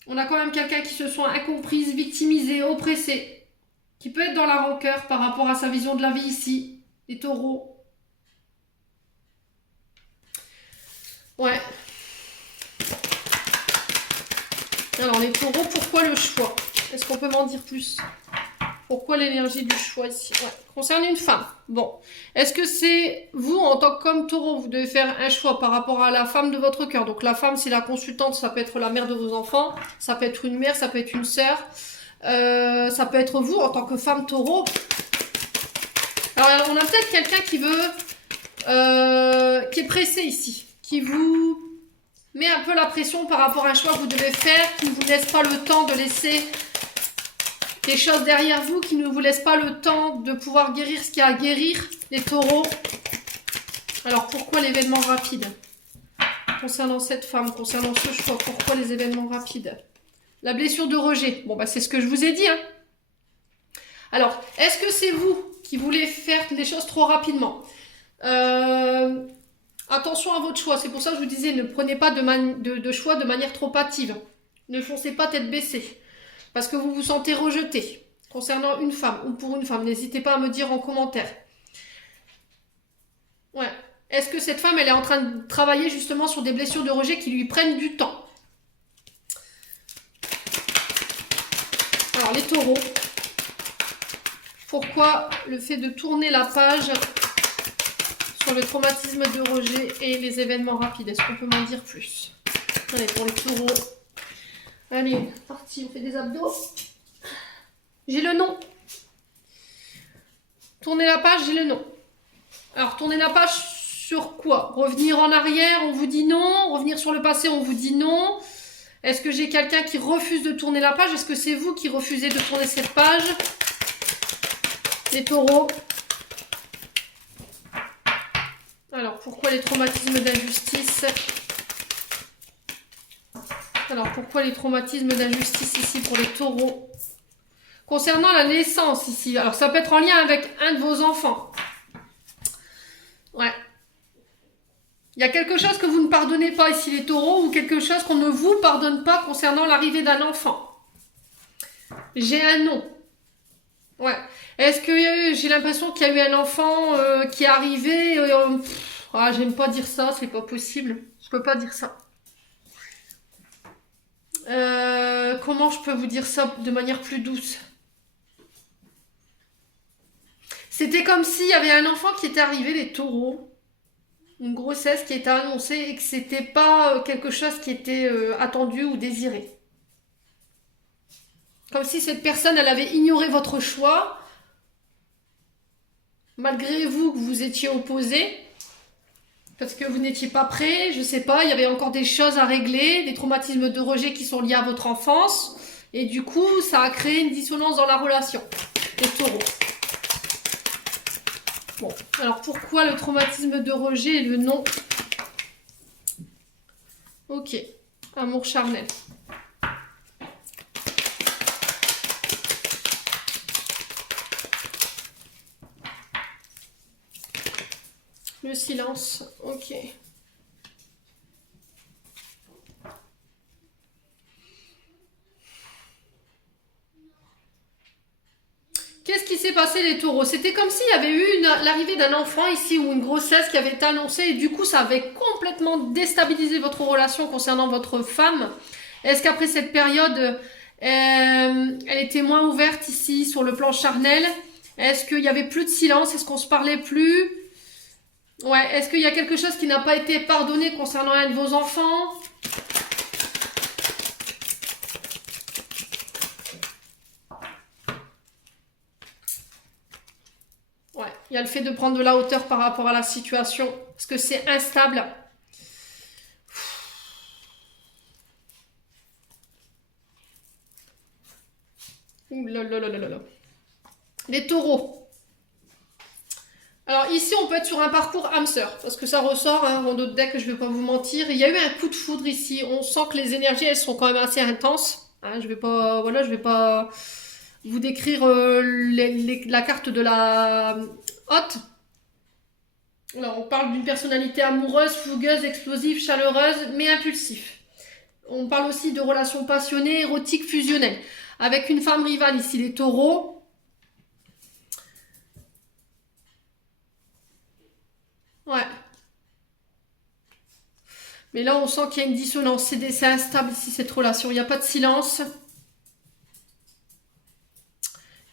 On a quand même quelqu'un qui se sent incomprise, victimisée, oppressée. Qui peut être dans la rancœur par rapport à sa vision de la vie ici. Les taureaux. Ouais. Alors, les taureaux, pourquoi le choix? Est-ce qu'on peut m'en dire plus? Pourquoi l'énergie du choix ici? Ouais. Concerne une femme. Bon. Est-ce que c'est vous, en tant qu'homme taureau, vous devez faire un choix par rapport à la femme de votre cœur? Donc la femme, c'est la consultante, ça peut être la mère de vos enfants, ça peut être une mère, ça peut être une sœur, ça peut être vous, en tant que femme taureau. Alors on a peut-être quelqu'un qui veut, qui est pressé ici, qui vous met un peu la pression par rapport à un choix que vous devez faire, qui ne vous laisse pas le temps de laisser des choses derrière vous, qui ne vous laissent pas le temps de pouvoir guérir ce qu'il y a à guérir, les taureaux. Alors pourquoi l'événement rapide? Concernant cette femme, concernant ce choix, pourquoi les événements rapides? La blessure de rejet. Bon, c'est ce que je vous ai dit. Hein. Alors, est-ce que c'est vous qui voulez faire les choses trop rapidement? Attention à votre choix. C'est pour ça que je vous disais, ne prenez pas de choix de manière trop hâtive. Ne foncez pas tête baissée. Parce que vous vous sentez rejeté concernant une femme ou pour une femme. N'hésitez pas à me dire en commentaire. Ouais. Est-ce que cette femme, elle est en train de travailler justement sur des blessures de rejet qui lui prennent du temps? Alors, les taureaux. Pourquoi le fait de tourner la page sur le traumatisme de rejet et les événements rapides? Est-ce qu'on peut m'en dire plus? Allez, pour les taureaux. Allez, parti, on fait des abdos. J'ai le nom. Tournez la page, j'ai le nom. Alors, tournez la page sur quoi? Revenir en arrière, on vous dit non. Revenir sur le passé, on vous dit non. Est-ce que j'ai quelqu'un qui refuse de tourner la page? Est-ce que c'est vous qui refusez de tourner cette page? Les taureaux. Alors, pourquoi les traumatismes d'injustice? Alors, pourquoi les traumatismes d'injustice ici pour les taureaux? Concernant la naissance ici, alors ça peut être en lien avec un de vos enfants. Ouais. Il y a quelque chose que vous ne pardonnez pas ici les taureaux ou quelque chose qu'on ne vous pardonne pas concernant l'arrivée d'un enfant. J'ai un nom. Ouais. Est-ce que j'ai l'impression qu'il y a eu un enfant qui est arrivé j'aime pas dire ça, c'est pas possible. Je peux pas dire ça. Comment je peux vous dire ça de manière plus douce? C'était comme s'il y avait un enfant qui était arrivé, les taureaux. Une grossesse qui était annoncée et que c'était pas quelque chose qui était attendu ou désiré. Comme si cette personne, elle avait ignoré votre choix, malgré vous que vous étiez opposé, parce que vous n'étiez pas prêt, je sais pas, il y avait encore des choses à régler, des traumatismes de rejet qui sont liés à votre enfance, et du coup, ça a créé une dissonance dans la relation. Les taureaux. Bon, alors pourquoi le traumatisme de rejet et le non? Ok. Amour charnel. Le silence, ok. Qu'est-ce qui s'est passé les taureaux? C'était comme s'il y avait eu l'arrivée d'un enfant ici ou une grossesse qui avait été annoncée et du coup ça avait complètement déstabilisé votre relation concernant votre femme. Est-ce qu'après cette période, elle était moins ouverte ici sur le plan charnel? Est-ce qu'il y avait plus de silence? Est-ce qu'on se parlait plus? Ouais, est-ce qu'il y a quelque chose qui n'a pas été pardonné concernant un de vos enfants? Ouais, il y a le fait de prendre de la hauteur par rapport à la situation, parce que c'est instable. Ouh là là là là là. Les taureaux. Alors ici, on peut être sur un parcours âme sœur, parce que ça ressort, hein, en d'autres decks, je ne vais pas vous mentir. Il y a eu un coup de foudre ici. On sent que les énergies, elles sont quand même assez intenses. Hein, je vais pas, voilà, je vais pas vous décrire la carte de la hotte. Alors, on parle d'une personnalité amoureuse, fougueuse, explosive, chaleureuse, mais impulsive. On parle aussi de relations passionnées, érotiques, fusionnelles. Avec une femme rivale ici, les taureaux. Ouais. Mais là, on sent qu'il y a une dissonance. C'est instable ici, cette relation. Il n'y a pas de silence.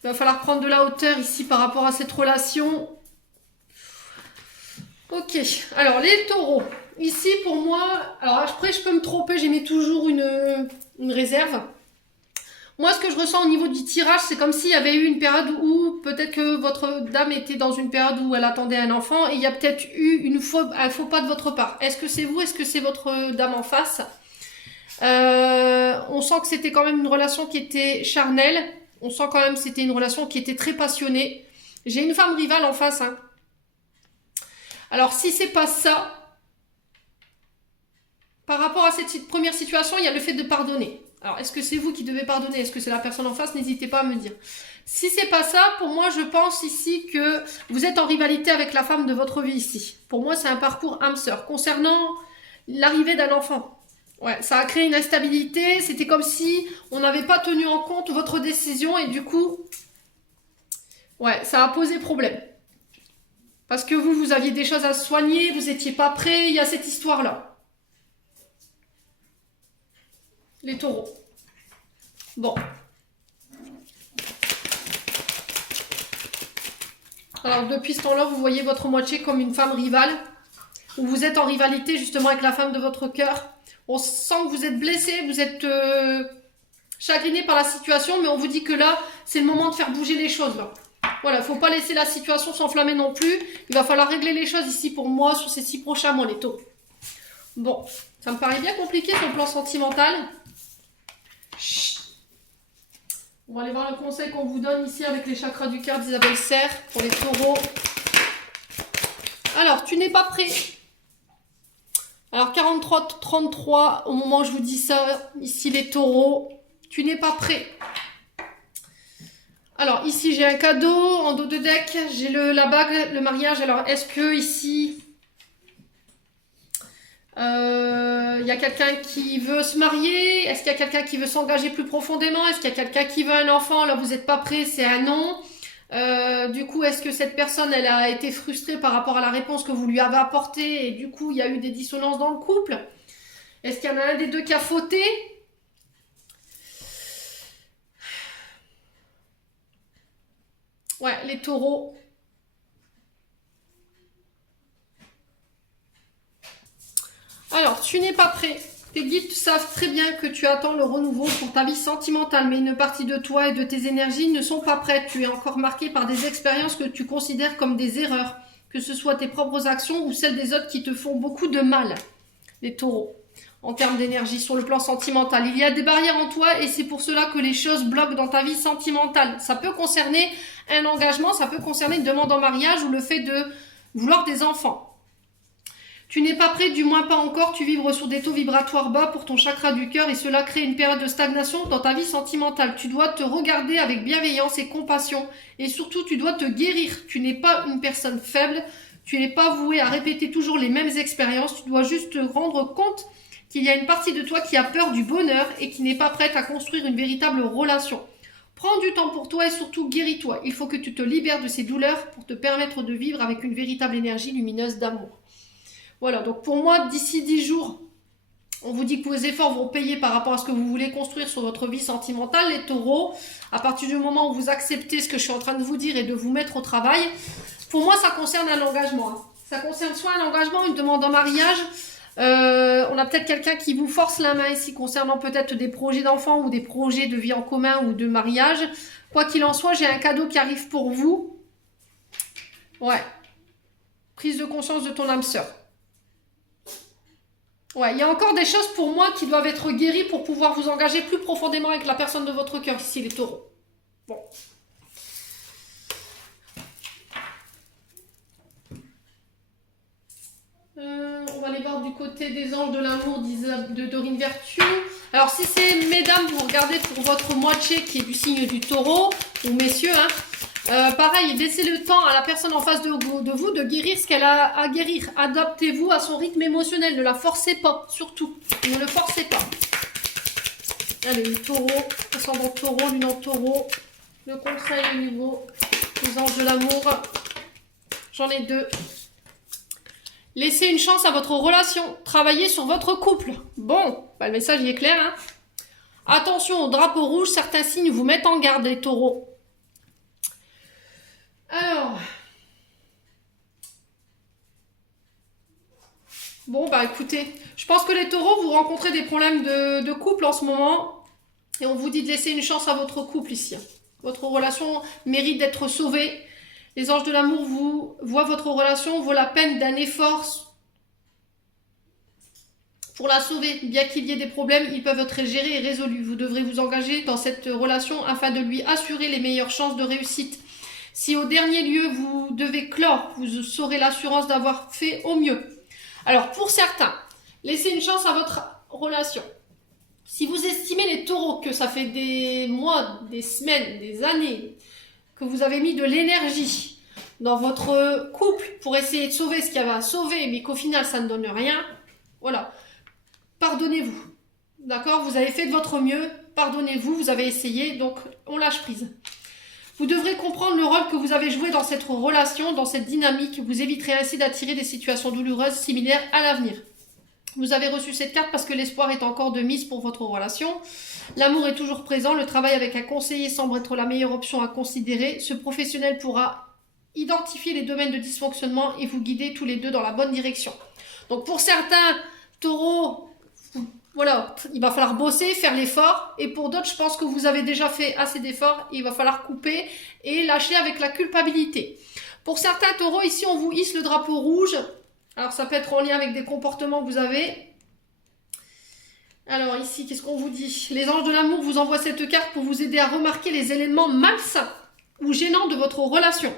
Il va falloir prendre de la hauteur ici par rapport à cette relation. Ok. Alors, les taureaux. Ici, pour moi... Alors, après, je peux me tromper. J'ai mis toujours une réserve. Moi, ce que je ressens au niveau du tirage, c'est comme s'il y avait eu une période où peut-être que votre dame était dans une période où elle attendait un enfant et il y a peut-être eu un faux pas de votre part. Est-ce que c'est vous? Est-ce que c'est votre dame en face? On sent que c'était quand même une relation qui était charnelle. On sent quand même que c'était une relation qui était très passionnée. J'ai une femme rivale en face. Hein. Alors, si c'est pas ça, par rapport à cette première situation, il y a le fait de pardonner. Alors, est-ce que c'est vous qui devez pardonner? Est-ce que c'est la personne en face? N'hésitez pas à me dire. Si c'est pas ça, pour moi, je pense ici que vous êtes en rivalité avec la femme de votre vie ici. Pour moi, c'est un parcours âme sœur. Concernant l'arrivée d'un enfant. Ouais, ça a créé une instabilité. C'était comme si on n'avait pas tenu en compte votre décision et du coup, ouais, ça a posé problème. Parce que vous aviez des choses à soigner, vous n'étiez pas prêt, il y a cette histoire-là. Les taureaux. Bon. Alors, depuis ce temps-là, vous voyez votre moitié comme une femme rivale. Où vous êtes en rivalité justement avec la femme de votre cœur. On sent que vous êtes blessé, vous êtes chagriné par la situation, mais on vous dit que là, c'est le moment de faire bouger les choses. Là. Voilà, il ne faut pas laisser la situation s'enflammer non plus. Il va falloir régler les choses ici pour moi sur ces 6 prochains mois, les taureaux. Bon, ça me paraît bien compliqué sur le plan sentimental. Chut. On va aller voir le conseil qu'on vous donne ici avec les chakras du cœur d'Isabelle Serre pour les taureaux. Alors, tu n'es pas prêt. Alors, 43-33, au moment où je vous dis ça, ici les taureaux, tu n'es pas prêt. Alors, ici, j'ai un cadeau en dos de deck. J'ai la bague, le mariage. Alors, est-ce que ici... y a quelqu'un qui veut se marier? Est-ce qu'il y a quelqu'un qui veut s'engager plus profondément? Est-ce qu'il y a quelqu'un qui veut un enfant? Là, vous n'êtes pas prêt, c'est un non. Du coup, est-ce que cette personne, elle a été frustrée par rapport à la réponse que vous lui avez apportée et du coup, il y a eu des dissonances dans le couple? Est-ce qu'il y en a un des deux qui a fauté? Ouais, les taureaux. Alors, tu n'es pas prêt. Tes guides savent très bien que tu attends le renouveau pour ta vie sentimentale, mais une partie de toi et de tes énergies ne sont pas prêtes. Tu es encore marqué par des expériences que tu considères comme des erreurs, que ce soit tes propres actions ou celles des autres qui te font beaucoup de mal. Les taureaux, en termes d'énergie, sur le plan sentimental. Il y a des barrières en toi et c'est pour cela que les choses bloquent dans ta vie sentimentale. Ça peut concerner un engagement, ça peut concerner une demande en mariage ou le fait de vouloir des enfants. Tu n'es pas prêt, du moins pas encore, tu vibres sur des taux vibratoires bas pour ton chakra du cœur et cela crée une période de stagnation dans ta vie sentimentale. Tu dois te regarder avec bienveillance et compassion et surtout tu dois te guérir. Tu n'es pas une personne faible, tu n'es pas voué à répéter toujours les mêmes expériences, tu dois juste te rendre compte qu'il y a une partie de toi qui a peur du bonheur et qui n'est pas prête à construire une véritable relation. Prends du temps pour toi et surtout guéris-toi. Il faut que tu te libères de ces douleurs pour te permettre de vivre avec une véritable énergie lumineuse d'amour. Voilà, donc pour moi, d'ici 10 jours, on vous dit que vos efforts vont payer par rapport à ce que vous voulez construire sur votre vie sentimentale, les taureaux. À partir du moment où vous acceptez ce que je suis en train de vous dire et de vous mettre au travail, pour moi, ça concerne un engagement. Ça concerne soit un engagement, une demande en mariage. On a peut-être quelqu'un qui vous force la main ici concernant peut-être des projets d'enfants ou des projets de vie en commun ou de mariage. Quoi qu'il en soit, j'ai un cadeau qui arrive pour vous. Ouais. Prise de conscience de ton âme sœur. Ouais, il y a encore des choses pour moi qui doivent être guéries pour pouvoir vous engager plus profondément avec la personne de votre cœur, ici les taureaux. Bon. On va aller voir du côté des anges de l'amour de Dorine Vertu. Alors si c'est mesdames, vous regardez pour votre moitié qui est du signe du taureau, ou messieurs, hein. Pareil, laissez le temps à la personne en face de vous de guérir ce qu'elle a à guérir. Adaptez-vous à son rythme émotionnel. Ne la forcez pas, surtout. Ne le forcez pas. Allez, le taureau, ascendant taureau, lune en taureau. Le conseil au niveau des anges de l'amour. J'en ai 2. Laissez une chance à votre relation. Travaillez sur votre couple. Bon, bah, le message y est clair. Hein. Attention au drapeau rouge. Certains signes vous mettent en garde, les taureaux. Alors, bon bah écoutez, je pense que les taureaux, vous rencontrez des problèmes de couple en ce moment et on vous dit de laisser une chance à votre couple ici. Votre relation mérite d'être sauvée. Les anges de l'amour vous voient votre relation vaut la peine d'un effort pour la sauver. Bien qu'il y ait des problèmes, ils peuvent être gérés et résolus. Vous devrez vous engager dans cette relation afin de lui assurer les meilleures chances de réussite. Si au dernier lieu, vous devez clore, vous aurez l'assurance d'avoir fait au mieux. Alors, pour certains, laissez une chance à votre relation. Si vous estimez les taureaux que ça fait des mois, des semaines, des années, que vous avez mis de l'énergie dans votre couple pour essayer de sauver ce qu'il y avait à sauver, mais qu'au final, ça ne donne rien, voilà. Pardonnez-vous. D'accord? Vous avez fait de votre mieux, pardonnez-vous, vous avez essayé, donc on lâche prise. Vous devrez comprendre le rôle que vous avez joué dans cette relation, dans cette dynamique. Vous éviterez ainsi d'attirer des situations douloureuses similaires à l'avenir. Vous avez reçu cette carte parce que l'espoir est encore de mise pour votre relation. L'amour est toujours présent. Le travail avec un conseiller semble être la meilleure option à considérer. Ce professionnel pourra identifier les domaines de dysfonctionnement et vous guider tous les deux dans la bonne direction. Donc pour certains taureaux, voilà, il va falloir bosser, faire l'effort. Et pour d'autres, je pense que vous avez déjà fait assez d'efforts. Il va falloir couper et lâcher avec la culpabilité. Pour certains taureaux, ici, on vous hisse le drapeau rouge. Alors, ça peut être en lien avec des comportements que vous avez. Alors, ici, qu'est-ce qu'on vous dit? Les anges de l'amour vous envoient cette carte pour vous aider à remarquer les éléments malsains ou gênants de votre relation.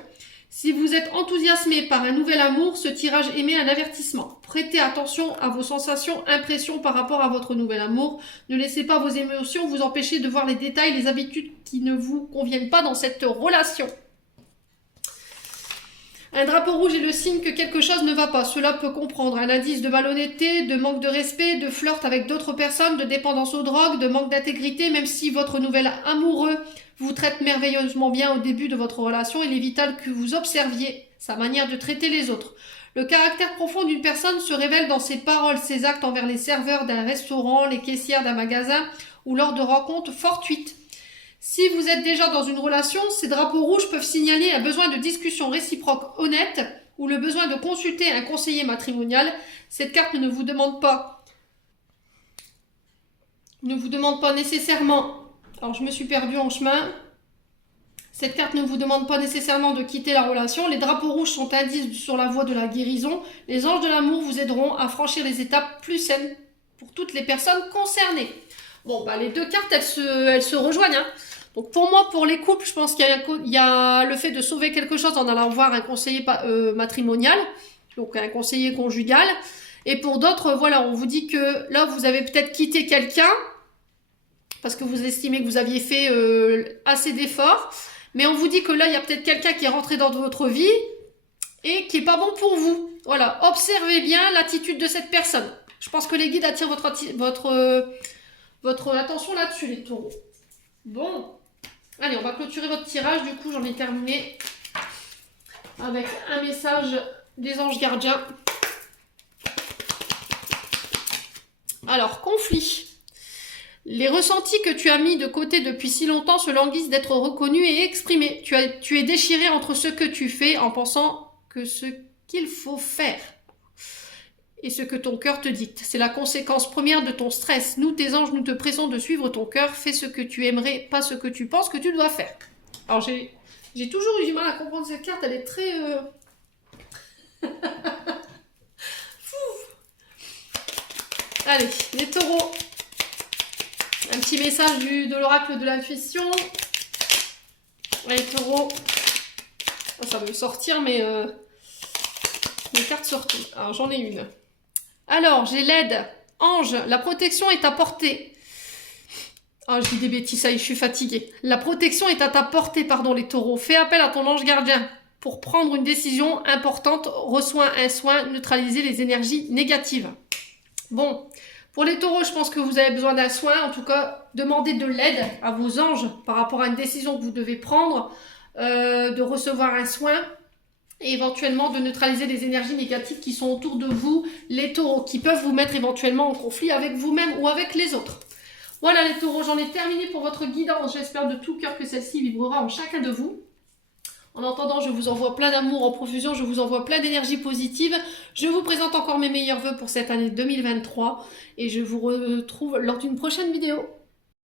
Si vous êtes enthousiasmé par un nouvel amour, ce tirage émet un avertissement. Prêtez attention à vos sensations, impressions par rapport à votre nouvel amour. Ne laissez pas vos émotions vous empêcher de voir les détails, les habitudes qui ne vous conviennent pas dans cette relation. Un drapeau rouge est le signe que quelque chose ne va pas. Cela peut comprendre un indice de malhonnêteté, de manque de respect, de flirt avec d'autres personnes, de dépendance aux drogues, de manque d'intégrité. Même si votre nouvel amoureux vous traite merveilleusement bien au début de votre relation, il est vital que vous observiez sa manière de traiter les autres. Le caractère profond d'une personne se révèle dans ses paroles, ses actes envers les serveurs d'un restaurant, les caissières d'un magasin ou lors de rencontres fortuites. Si vous êtes déjà dans une relation, ces drapeaux rouges peuvent signaler un besoin de discussion réciproque honnête ou le besoin de consulter un conseiller matrimonial. Cette carte ne vous demande pas nécessairement... Alors, je me suis perdue en chemin. Cette carte ne vous demande pas nécessairement de quitter la relation. Les drapeaux rouges sont indices sur la voie de la guérison. Les anges de l'amour vous aideront à franchir les étapes plus saines pour toutes les personnes concernées. Bon, bah, les deux cartes, elles se rejoignent. Hein. Donc, pour moi, pour les couples, je pense qu'il y a le fait de sauver quelque chose en allant voir un conseiller matrimonial. donc un conseiller conjugal. Et pour d'autres, voilà, on vous dit que là, vous avez peut-être quitté quelqu'un parce que vous estimez que vous aviez fait assez d'efforts. Mais on vous dit que là, il y a peut-être quelqu'un qui est rentré dans votre vie et qui n'est pas bon pour vous. Voilà, observez bien l'attitude de cette personne. Je pense que les guides attirent votre attention là-dessus, les taureaux. Bon, allez, on va clôturer votre tirage. Du coup, j'en ai terminé avec un message des anges gardiens. Alors, conflit. Les ressentis que tu as mis de côté depuis si longtemps se languissent d'être reconnus et exprimés. Tu es déchiré entre ce que tu fais en pensant que ce qu'il faut faire et ce que ton cœur te dicte. C'est la conséquence première de ton stress. Nous, tes anges, nous te pressons de suivre ton cœur. Fais ce que tu aimerais, pas ce que tu penses que tu dois faire. Alors, j'ai toujours eu du mal à comprendre cette carte. Elle est très... Allez, les taureaux. Un petit message de l'oracle de l'intuition. Les taureaux. Oh, ça veut sortir, mais les cartes sortent. Alors, j'en ai une. Alors, j'ai l'aide. Ange, la protection est à portée. Ah, je dis des bêtises, ça y est, je suis fatiguée. La protection est à ta portée, pardon, les taureaux. Fais appel à ton ange gardien pour prendre une décision importante. Reçois un soin, neutraliser les énergies négatives. Bon, pour les taureaux, je pense que vous avez besoin d'un soin. En tout cas, demandez de l'aide à vos anges par rapport à une décision que vous devez prendre, de recevoir un soin et éventuellement de neutraliser les énergies négatives qui sont autour de vous, les taureaux, qui peuvent vous mettre éventuellement en conflit avec vous-même ou avec les autres. Voilà les taureaux, j'en ai terminé pour votre guidance. J'espère de tout cœur que celle-ci vibrera en chacun de vous. En attendant, je vous envoie plein d'amour en profusion, je vous envoie plein d'énergie positive. Je vous présente encore mes meilleurs vœux pour cette année 2023 et je vous retrouve lors d'une prochaine vidéo.